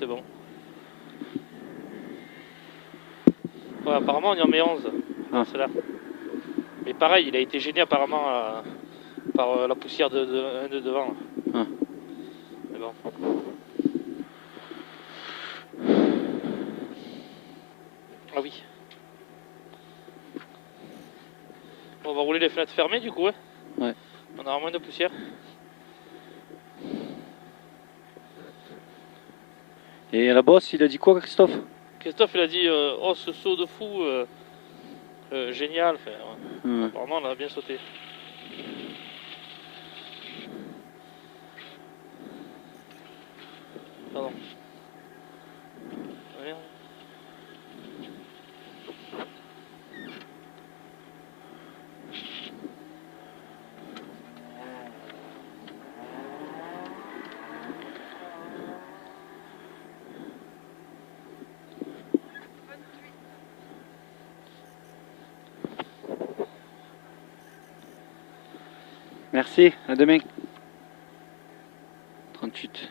c'est bon. Ouais, apparemment on y en met 11 dans celle-là. Mais pareil, il a été gêné apparemment par la poussière de devant. Ah. Mais bon. Ah oui. On va rouler les fenêtres fermées du coup, ouais. Ouais. On aura moins de poussière. Et la bosse, il a dit quoi, Christophe? Christophe il a dit oh ce saut de fou génial, enfin, ouais. Apparemment on a bien sauté. Pardon. Merde. Merci, à demain. 38.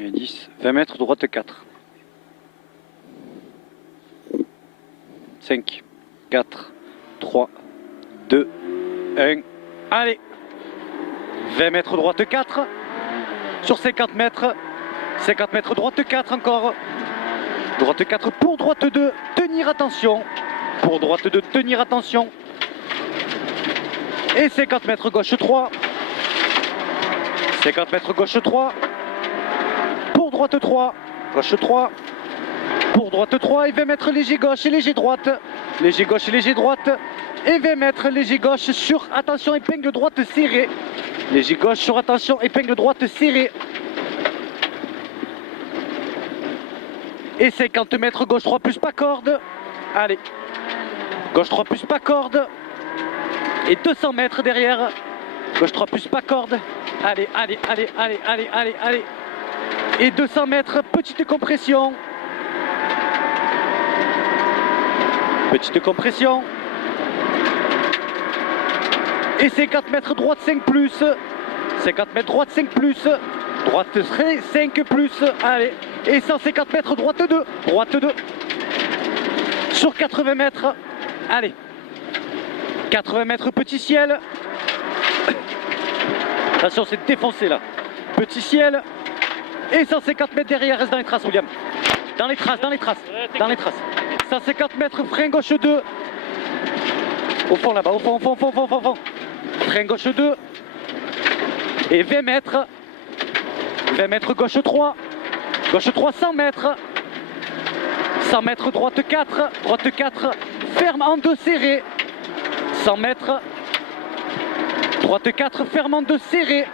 Et 10, 20 mètres, droite 4. 5, 4, 3, 2, 1. Allez! 20 mètres, droite 4. Sur 50 mètres. 50 mètres, droite 4 encore. Droite 4 pour droite 2. Tenir attention. Pour droite 2, tenir attention. Et 50 mètres, gauche 3. 50 mètres, gauche 3. Pour droite 3, gauche 3, pour droite 3 et 20 mètres léger gauche et léger droite, léger gauche et léger droite et 20 mètres léger gauche sur, attention, épingle droite serrée, léger gauche sur, attention, épingle droite serrée et 50 mètres gauche 3 plus pas corde, allez, gauche 3 plus pas corde et 200 mètres derrière, gauche 3 plus pas corde, allez, allez, allez, allez, allez, allez, allez. Et 200 mètres, petite compression. Petite compression. Et 50 mètres droite 5 plus. 50 mètres droite 5 plus. Droite 5 plus. Allez. Et 150 mètres droite 2. Droite 2. Sur 80 mètres. Allez. 80 mètres petit ciel. Attention, c'est défoncé là. Petit ciel. Et 150 mètres derrière, reste dans les traces, William. Dans les traces, dans les traces, dans les traces. 150 mètres, frein gauche 2. Au fond là-bas, au fond, au fond, au fond, au fond, au fond. Frein gauche 2. Et 20 mètres. 20 mètres, gauche 3. Gauche 3, 100 mètres. 100 mètres, droite 4. Droite 4, ferme en 2 serré. 100 mètres. Droite 4, ferme en 2 serré.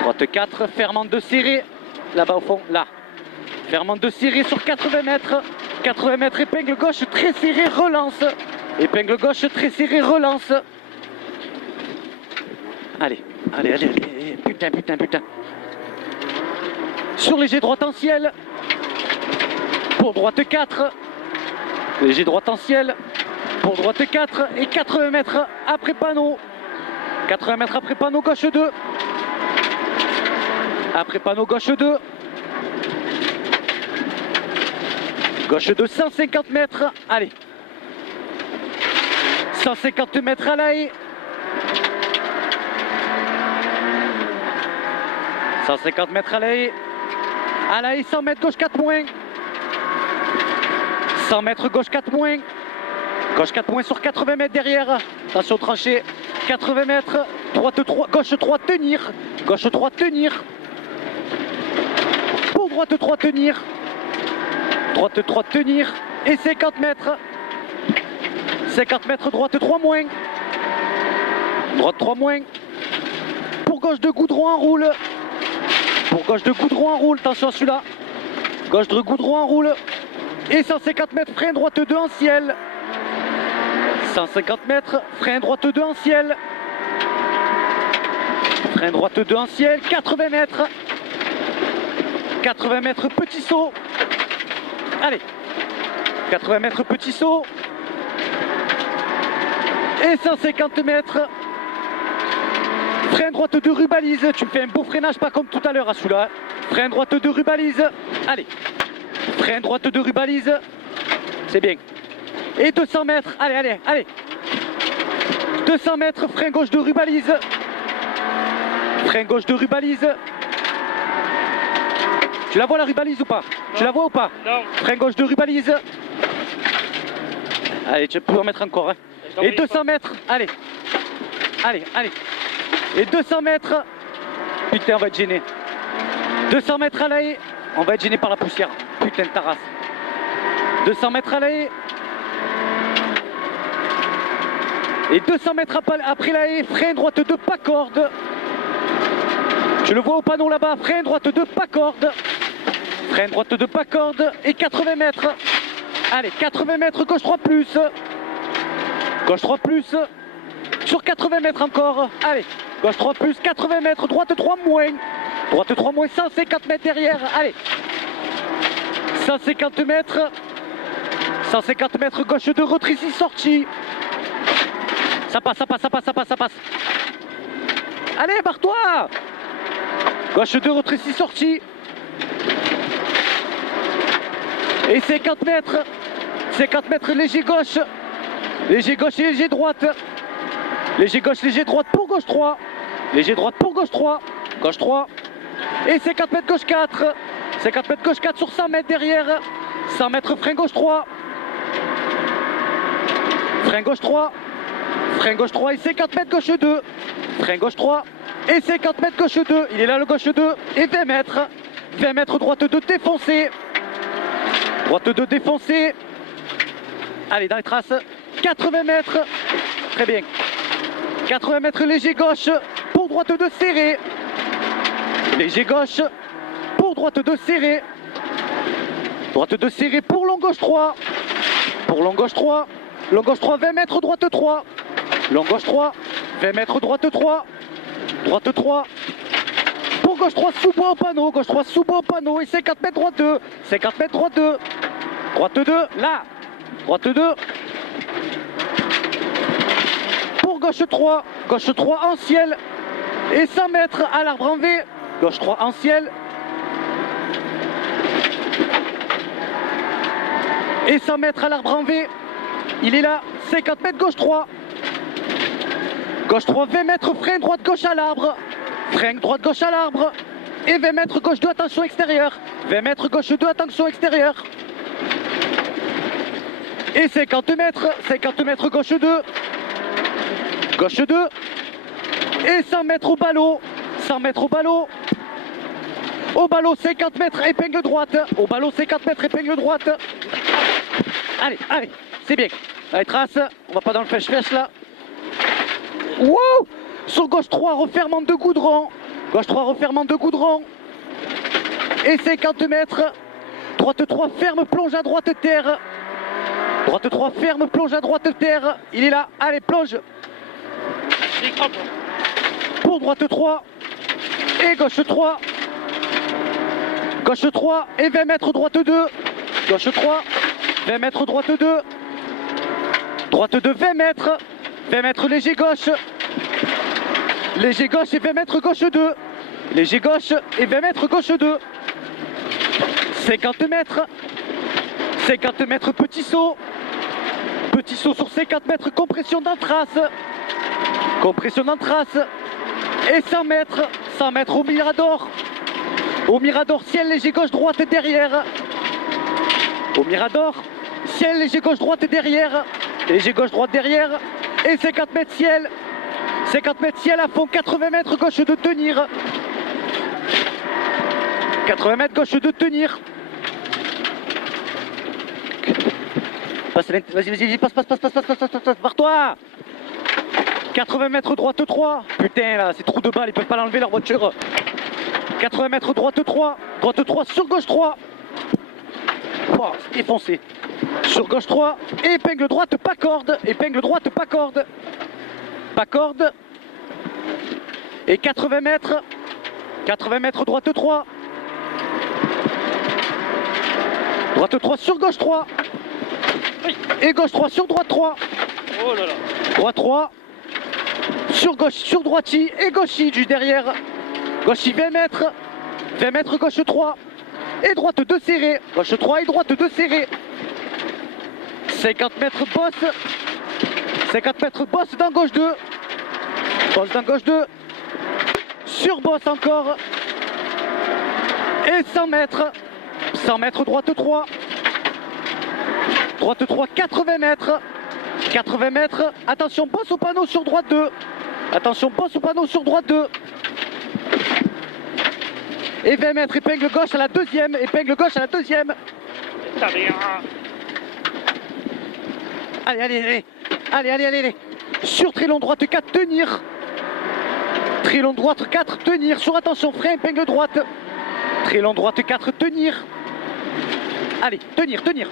Droite 4, fermant 2 serré, là-bas au fond, là. Fermant 2 serré sur 80 mètres. 80 mètres, épingle gauche très serré, relance. Épingle gauche très serré, relance. Allez, allez, allez, allez, putain, putain, putain. Sur léger droite en ciel. Pour droite 4. Léger droite en ciel. Pour droite 4 et 80 mètres après panneau. 80 mètres après panneau, gauche 2. Après panneau gauche 2. Gauche 2, 150 mètres. Allez. 150 mètres à la haie. 150 mètres à la haie. À la haie, 100 mètres gauche 4 moins. 100 mètres gauche 4 moins. Gauche 4 moins sur 80 mètres derrière. Attention tranchée. 80 mètres. Droite 3, gauche 3, tenir. Gauche 3, tenir. Pour droite 3, tenir. Droite 3, tenir. Et 50 mètres. 50 mètres, droite 3 moins. Droite 3 moins. Pour gauche de goudron, en roule. Pour gauche de goudron en roule, attention à celui-là. Gauche de goudron en roule. Et 150 mètres, frein droite 2 en ciel. 150 mètres, frein droite 2 en ciel. Frein droite 2 en ciel, 80 mètres. 80 mètres, petit saut. Allez. 80 mètres, petit saut. Et 150 mètres. Frein droite de rubalise. Tu me fais un beau freinage, pas comme tout à l'heure à celui-là. Frein droite de rubalise. Allez. Frein droite de rubalise. C'est bien. Et 200 mètres. Allez, allez, allez. 200 mètres. Frein gauche de rubalise. Frein gauche de rubalise. Tu la vois la rubalise ou pas? Non. Tu la vois ou pas? Non. Frein gauche de rubalise. Allez, tu peux en mettre encore. Hein. Et 200 mètres. Allez. Allez, allez. Et 200 mètres. Putain, on va être gêné. 200 mètres à l'haie. On va être gêné par la poussière. Putain de ta race. 200 mètres à l'haie. Et 200 mètres après la haie. Frein droite de pas corde. Je le vois au panneau là-bas. Frein droite de pas corde. Frein droite de pas corde. Et 80 mètres. Allez, 80 mètres, gauche 3 plus. Gauche 3 plus. Sur 80 mètres encore. Allez, gauche 3 plus, 80 mètres, droite 3 moins. Droite 3 moins, 150 mètres derrière. Allez. 150 mètres. 150 mètres, gauche de retrait ici, sortie. Ça passe, ça passe, ça passe, ça passe, ça passe. Allez, barre-toi. Gauche de retrait ici, sortie. Et 50 mètres. 50 mètres, léger gauche. Léger gauche et léger droite. Léger gauche, léger droite pour gauche 3. Léger droite pour gauche 3. Gauche 3. Et 50 mètres gauche 4. 50 mètres gauche 4 sur 100 mètres derrière. 100 mètres frein gauche 3. Frein gauche 3. Frein gauche 3 et 50 mètres gauche 2. Frein gauche 3 et 50 mètres gauche 2. Il est là le gauche 2 et 20 mètres. 20 mètres droite 2 défoncé. Droite 2 défoncé. Allez, dans les traces. 80 mètres. Très bien. 80 mètres léger gauche pour droite 2 serré. Léger gauche pour droite 2 serré. Droite 2 serré pour long gauche 3. Pour long gauche 3. Long gauche 3, 20 mètres, droite 3. Long gauche 3, 20 mètres, droite 3. Droite 3. Pour gauche 3, sous-bois au panneau. Gauche 3, sous-bois au panneau. Et 50 mètres, droite 2. 50 mètres, droite 2. Droite 2, là. Droite 2. Pour gauche 3. Gauche 3 en ciel. Et 100 mètres à l'arbre en V. Gauche 3 en ciel. Et 100 mètres à l'arbre en V. Il est là. 50 mètres gauche 3. Gauche 3, 20 mètres, frein droite gauche à l'arbre. Frein droite gauche à l'arbre. Et 20 mètres gauche 2, attention extérieure. 20 mètres gauche 2, attention extérieure. Et 50 mètres gauche 2. Gauche 2. Et 100 mètres au ballot. 100 mètres au ballot. Au ballot, 50 mètres, épingle droite. Au ballot, 50 mètres, épingle droite. Allez, allez, c'est bien. Allez, trace. On va pas dans le fèche-fèche là. Wow! Sur gauche 3, refermant de goudron. Gauche 3, refermant de goudron. Et 50 mètres. Droite 3, ferme, plonge à droite terre. Droite 3, ferme, plonge à droite terre. Il est là. Allez, plonge. Pour droite 3. Et gauche 3. Gauche 3 et 20 mètres, droite 2. Gauche 3, 20 mètres, droite 2. Droite 2, 20 mètres. 20 mètres léger gauche. Léger gauche et 20 mètres gauche 2. Léger gauche et 20 mètres gauche 2. 50 mètres. 50 mètres petit saut. Petit saut sur 50 mètres, compression d'entrace. Compression d'entrace. Et 100 mètres. 100 mètres au Mirador. Au Mirador, ciel léger gauche droite derrière. Au Mirador, ciel léger gauche droite derrière. Léger gauche droite derrière. Et 50 mètres ciel. 50 mètres ciel à fond, 80 mètres gauche de tenir. 80 mètres gauche de tenir. Vas-y, vas-y, passe, barre-toi. 80 mètres droite 3. Putain là, c'est trou de balle, ils peuvent pas l'enlever leur voiture. 80 mètres, droite 3. Droite 3 sur gauche 3. Oh, défoncé. Sur gauche 3. Et épingle droite, pas corde. Épingle droite, pas corde. Pas corde. Et 80 mètres. 80 mètres, droite 3. Droite 3 sur gauche 3. Et gauche 3 sur droite 3. Oh là là. Droite 3. Sur gauche, sur droite-ci et gauche-ci du derrière. Gauche-ci 20 mètres. 20 mètres gauche 3. Et droite 2 serrée. Gauche 3 et droite 2 serrée. 50 mètres bosse. 50 mètres bosse dans gauche 2. Bosse dans gauche 2. Sur bosse encore. Et 100 mètres. 100 mètres droite 3. Droite 3, 80 mètres. 80 mètres. Attention, bosse au panneau sur droite 2. Attention, bosse au panneau sur droite 2. Et 20 mètres, épingle gauche à la deuxième. Épingle gauche à la deuxième. Allez, allez, allez. Allez, allez, allez, allez. Sur très long droite 4, tenir. Très long droite 4, tenir. Sur attention, frein, épingle droite. Très long droite 4, tenir. Allez, tenir, tenir.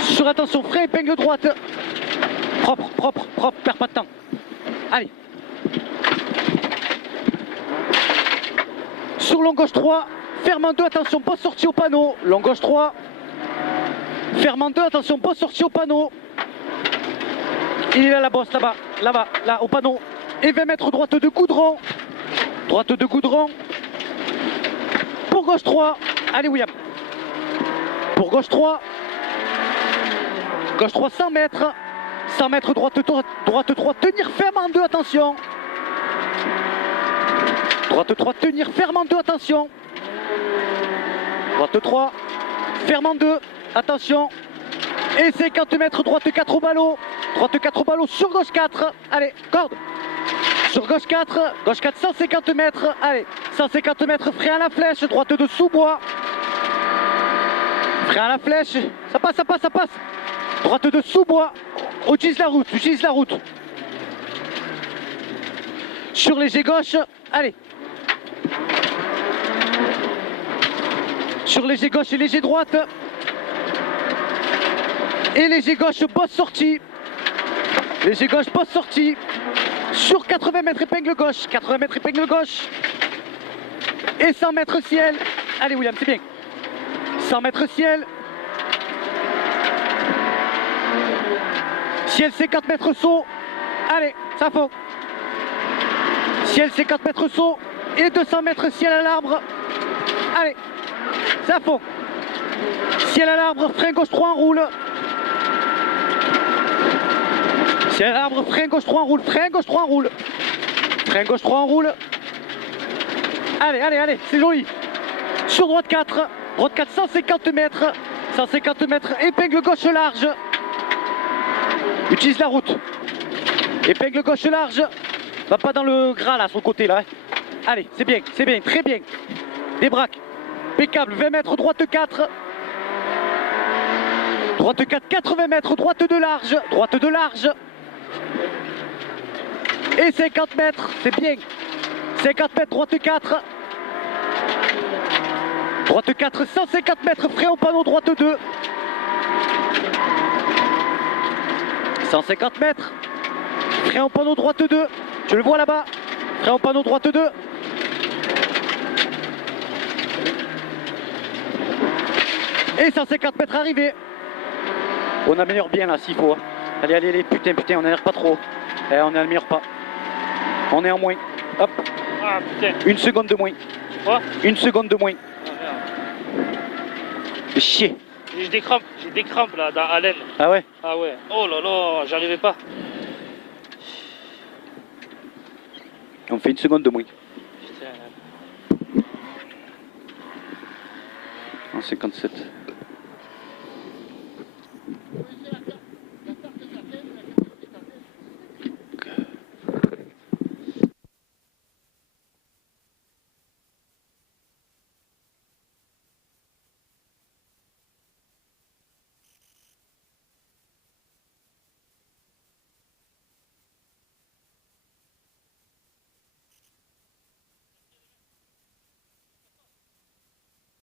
Sur attention, frein, épingle droite. Propre, propre, propre, perds pas de temps. Allez. Sur long gauche 3, ferme en 2, attention, pas sorti au panneau. Long gauche 3. Ferme en 2, attention, pas sorti au panneau. Il est là la bosse, là-bas, là-bas, là, au panneau. Et 20 mètres droite de goudron. Droite de goudron. Pour gauche 3. Allez, William. Pour gauche 3. Gauche 3, 100 mètres. 100 mètres, droite 3, tenir ferme en 2, attention. Droite 3, tenir ferme en 2, attention. Droite 3, ferme en 2, attention. Et 50 mètres, droite 4 au ballot. Droite 4 au ballot, sur gauche 4. Allez, corde. Sur gauche 4, 150 mètres. Allez, 150 mètres, frein à la flèche, droite de sous-bois. Frein à la flèche, ça passe, ça passe, ça passe. Droite de sous-bois. Utilise la route, utilise la route. Sur léger gauche, allez. Sur léger gauche et léger droite. Et léger gauche, bosse sortie. Léger gauche, bosse sortie. Sur 80 mètres, épingle gauche. 80 mètres, épingle gauche. Et 100 mètres ciel. Allez, William, c'est bien. 100 mètres ciel. Ciel 50 mètres saut. Allez, ça faut. Ciel 50 mètres saut. Et 200 mètres ciel à l'arbre. Allez, ça faut. Ciel à l'arbre, frein gauche 3 en roule. Ciel à l'arbre, frein gauche 3 en roule. Frein gauche 3 en roule. Frein gauche 3 en roule. Allez, allez, allez, c'est joli. Sur droite 4. Droite 4, 150 mètres. 150 mètres, épingle gauche large. Utilise la route. Épingle gauche large. Va pas dans le gras là, sur le côté là. Allez, c'est bien, très bien. Débraque. Impeccable, 20 mètres, droite 4. Droite 4, 80 mètres, droite de large. Droite de large. Et 50 mètres, c'est bien. 50 mètres, droite 4. Droite 4, 150 mètres, frein au panneau, droite 2. 150 mètres. Frein au panneau, droite 2. Tu le vois là-bas. Frein au panneau, droite 2. Et 150 mètres arrivé. On améliore bien là s'il faut. Allez, allez, allez, putain, putain, on n'améliore pas trop. On n'améliore pas. On est en moins. Hop. Ah putain. Une seconde de moins. Quoi? Une seconde de moins. Ah merde. Fais chier. J'ai des crampes là, à l'aine. Ah ouais? Ah ouais. Oh là là, j'arrivais pas. On fait une seconde de moins. Putain. En 57.